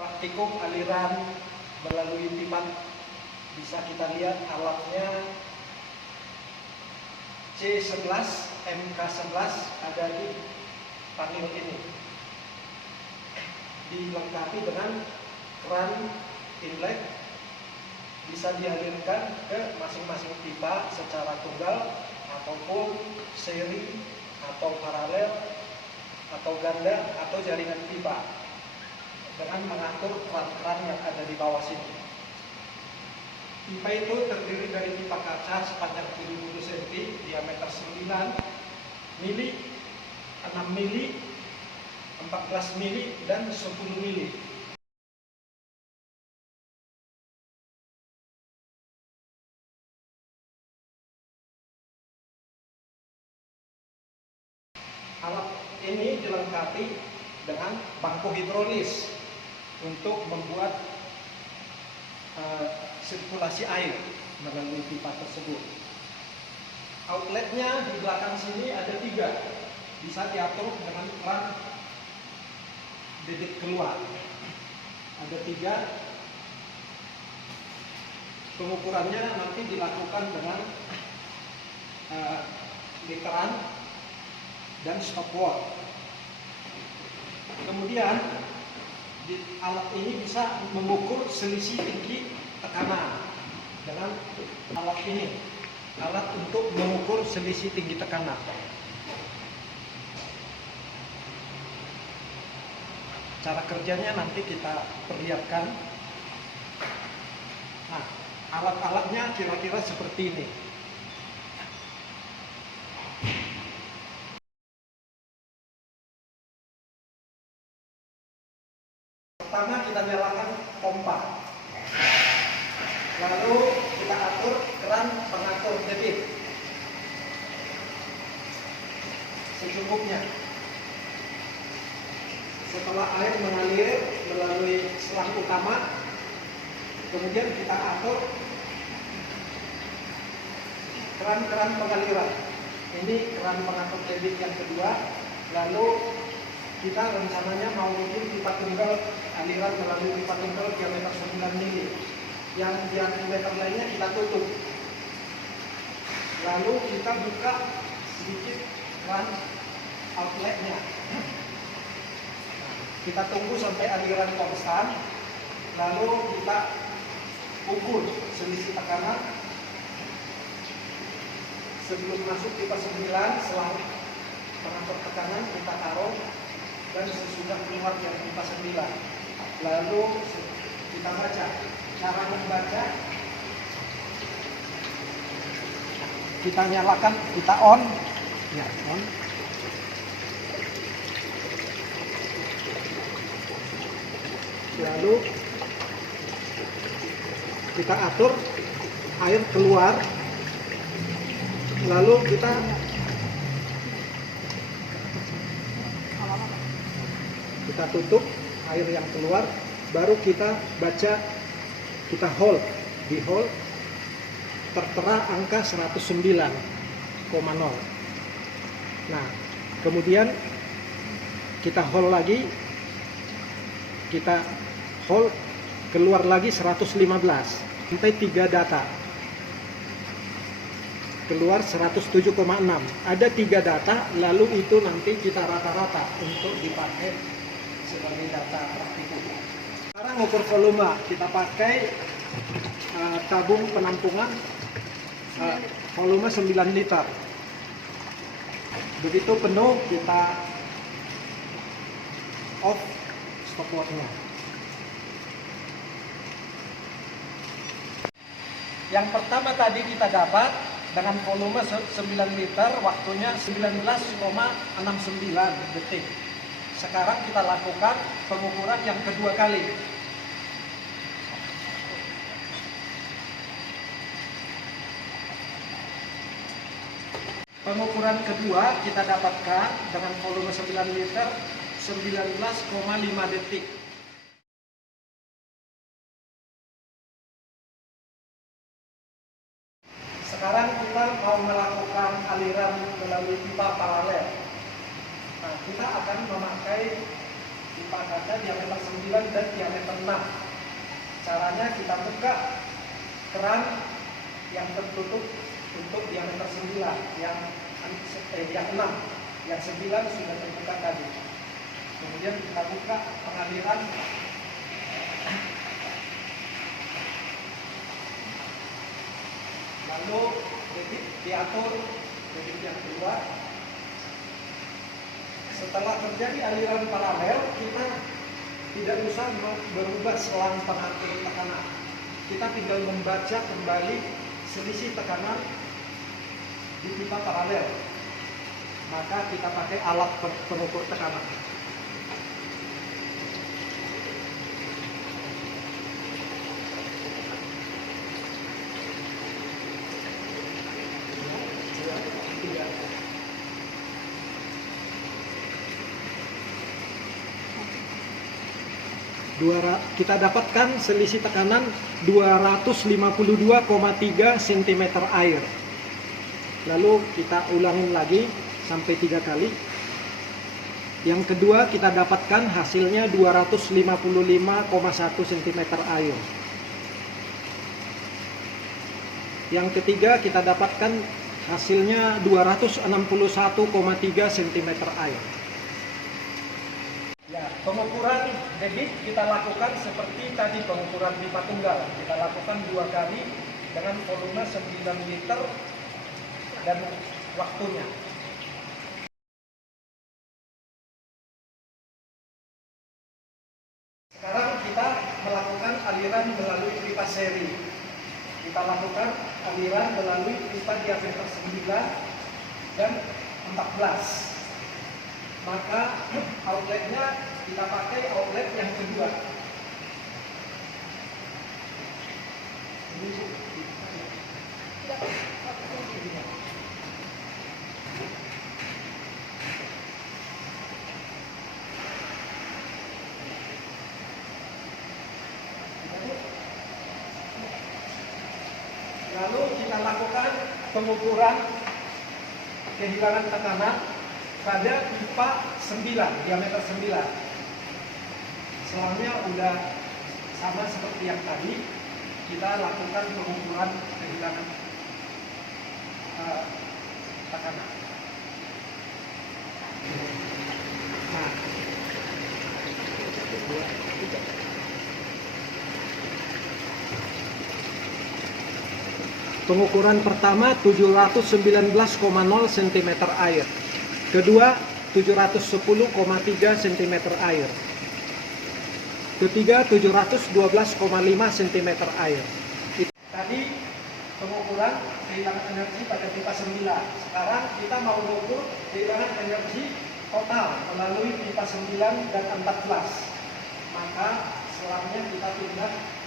praktikum aliran melalui pipa. Bisa kita lihat alatnya C11 MK11 ada di panel ini, dilengkapi dengan keran inlet, bisa dialirkan ke masing-masing pipa secara tunggal ataupun seri atau paralel atau ganda atau jaringan pipa dengan mengatur keran-keran yang ada di bawah sini. Pipa itu terdiri dari pipa kaca sepanjang 70 cm, diameter 9 mili, 6 mili, 14 mili, dan 10 mili. Alat ini dilengkapi dengan bangku hidrolis untuk membuat sirkulasi air melalui pipa tersebut. Outletnya di belakang sini ada 3, bisa diatur dengan keran bibit keluar. Ada 3. Pengukurannya nanti dilakukan dengan literan dan stopwatch. Kemudian alat ini bisa mengukur selisih tinggi tekanan dengan alat ini, alat untuk mengukur selisih tinggi tekanan. Cara kerjanya nanti kita perlihatkan. Nah, alat-alatnya kira-kira seperti ini. Pertama kita nyalakan pompa, lalu kita atur keran pengatur debit secukupnya. Setelah air mengalir melalui selang utama, kemudian kita atur keran-keran pengaliran. Ini keran pengatur debit yang kedua. Lalu kita rencananya mau bikin pipa tunggal aliran melalui pipa tunggal diameter 9 mili. Yang diameter lainnya kita tutup. Lalu kita buka sedikit keran outletnya. Kita tunggu sampai aliran konstan. Lalu kita ukur selisih tekanan. Sebelum masuk pipa 9, selang pengatur tekanan kita taruh, dan sesudah keluar yang pipa 9. Lalu kita baca. Cara membaca, kita nyalakan, kita on, ya on. Lalu kita atur air keluar, lalu kita tutup air yang keluar, baru kita baca, kita hold, di hold tertera angka 109,0. Nah, kemudian kita hold lagi, kita hold, keluar lagi 115 sampai 3 data, keluar 107,6. Ada 3 data, lalu itu nanti kita rata-rata untuk dipakai sebagai data praktikum. Sekarang ukur volume, kita pakai tabung penampungan volume 9 liter. Begitu penuh kita off stopwatch-nya. Yang pertama tadi kita dapat dengan volume 9 liter, waktunya 19,69 detik. Sekarang kita lakukan pengukuran yang kedua kali. Pengukuran kedua kita dapatkan dengan volume 9 liter 19,5 detik. Sekarang kita mau melakukan aliran melalui pipa paralel. Nah, kita akan memakai pipa kaca diameter 9 dan diameter 6. Caranya kita buka keran yang tertutup untuk diameter 9, yang 6, yang 9 sudah terbuka tadi. Kemudian kita buka pengaliran lalu diatur debit yang kedua. Setelah terjadi aliran paralel, kita tidak usah berubah selang pengatur tekanan. Kita tinggal membaca kembali selisih tekanan di pipa paralel. Maka kita pakai alat pengukur tekanan. Kita dapatkan selisih tekanan 252,3 cm air. Lalu kita ulangin lagi sampai 3 kali. Yang kedua kita dapatkan hasilnya 255,1 cm air. Yang ketiga kita dapatkan hasilnya 261,3 cm air. Ya, pengukuran debit kita lakukan seperti tadi pengukuran pipa tunggal. Kita lakukan 2 kali dengan volume 9 liter dan waktunya. Sekarang kita melakukan aliran melalui pipa seri. Kita lakukan aliran melalui pipa diameter 9 dan 14. Maka outletnya kita pakai outlet yang kedua. Lalu kita lakukan pengukuran kehilangan tekanan pada pipa 9, diameter 9. Selangnya udah sama seperti yang tadi, kita lakukan pengukuran kehilangan tekanan. Nah, pengukuran pertama 719,0 cm air. Kedua 710,3 cm air. Ketiga 712,5 cm air. Tadi pengukuran kehilangan energi pada pipa 9. Sekarang kita mau mengukur kehilangan energi total melalui pipa 9 dan 14. Maka selangnya kita pindah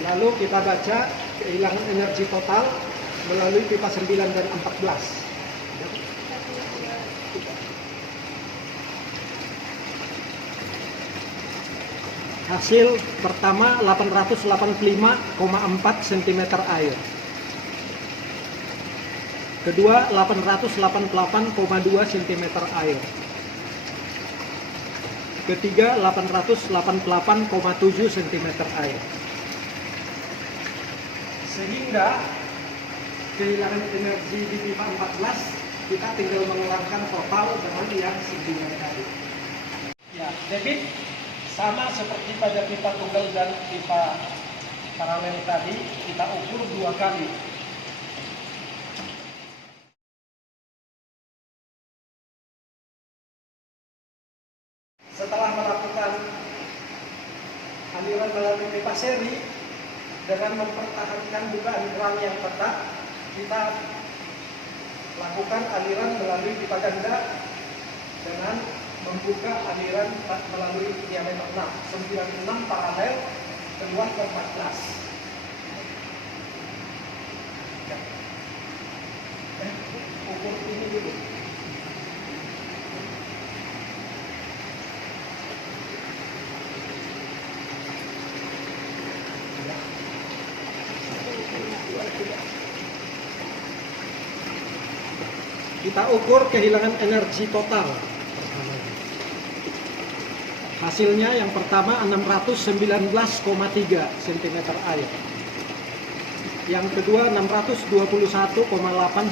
lalu kita baca kehilangan energi total melalui pipa 9 dan 14. Hasil pertama 885,4 cm air. Kedua 888,2 cm air. Ketiga 888,7 cm air. Sehingga kehilangan energi di pipa 14 kita tinggal mengeluarkan total dengan yang 9 tadi. Ya, debit sama seperti pada pipa tunggal dan pipa paralel tadi, kita ukur 2 kali. Setelah melakukan aliran melalui pipa seri dengan mempertahankan bukaan keran yang tetap, kita lakukan aliran melalui pipa ganda dengan membuka aliran melalui diameter 6, 96 paralel keluar ke 14. Ya. Ukur ini dulu. Kita ukur kehilangan energi total. Hasilnya yang pertama 619,3 cm air. Yang kedua 621,8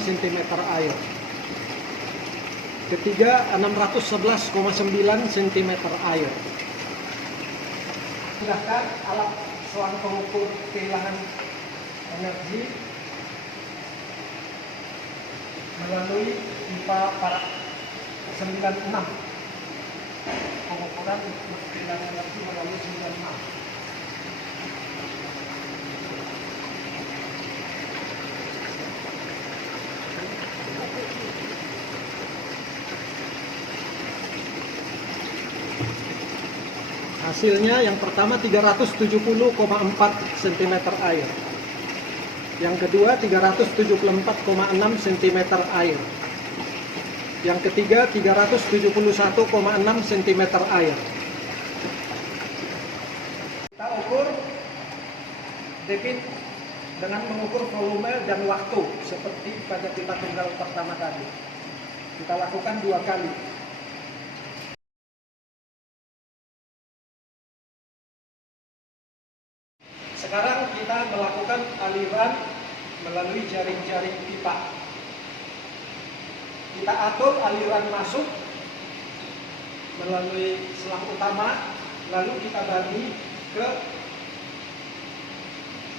cm air. Ketiga 611,9 cm air. Gunakan alat selang pengukur kehilangan energi melalui pipa para 96. Pengukuran kehilangan energi melalui 96. Hasilnya yang pertama 370,4 cm air. Yang kedua 374,6 cm air. Yang ketiga 371,6 cm air. Kita ukur debit dengan mengukur volume dan waktu seperti pada pipa tunggal pertama tadi. Kita lakukan 2 kali. Sekarang kita melakukan aliran melalui jaring-jaring pipa. Kita atur aliran masuk melalui selang utama, lalu kita bagi ke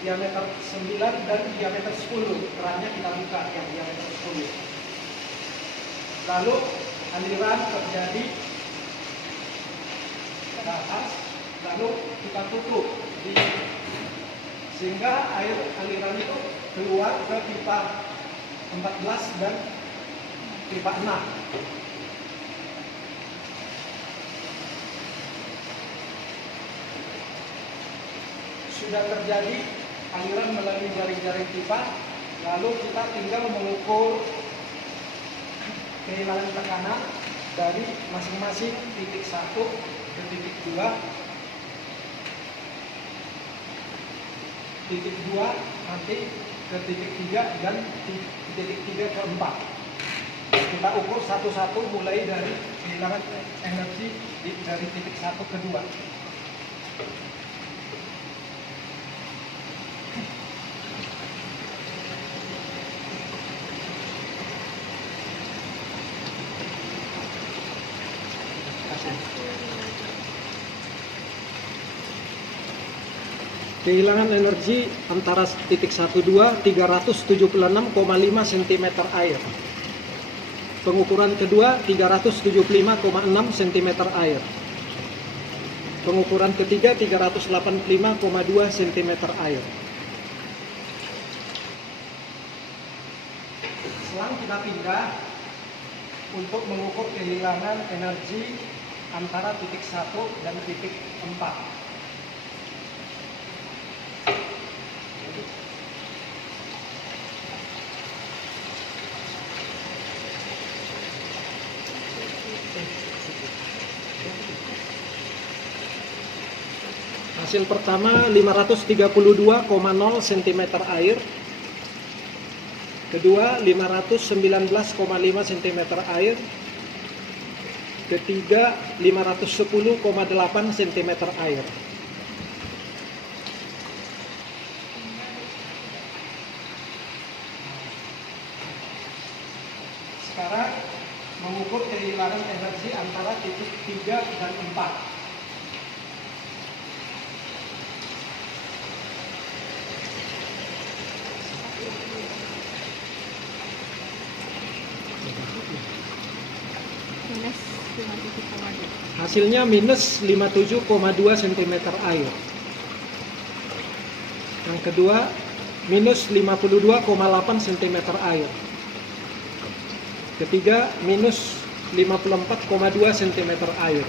diameter 9 dan diameter 10. Kerannya kita buka yang diameter 10. Lalu aliran terjadi ke atas, lalu kita tutup sehingga air aliran itu keluar ke pipa 14 dan pipa 6. Sudah terjadi aliran melalui jaring-jaring pipa, lalu kita tinggal mengukur kehilangan tekanan dari masing-masing titik 1 ke titik 2, titik 2 nanti ke titik 3 dan titik 3 ke 4. Kita ukur satu-satu mulai dari kehilangan energi dari titik 1 ke 2. Kehilangan energi antara titik 1-2 376,5 cm air. Pengukuran kedua 375,6 cm air. Pengukuran ketiga 385,2 cm air. Selang kita pindah untuk mengukur kehilangan energi antara titik 1 dan titik 4. Hasil pertama 532,0 cm air. Kedua 519,5 cm air. Ketiga 510,8 cm air. Sekarang mengukur kehilangan energi antara titik 3 dan 4. Hasilnya minus 57,2 cm air. Yang kedua minus 52,8 cm air. Ketiga minus 54,2 cm air.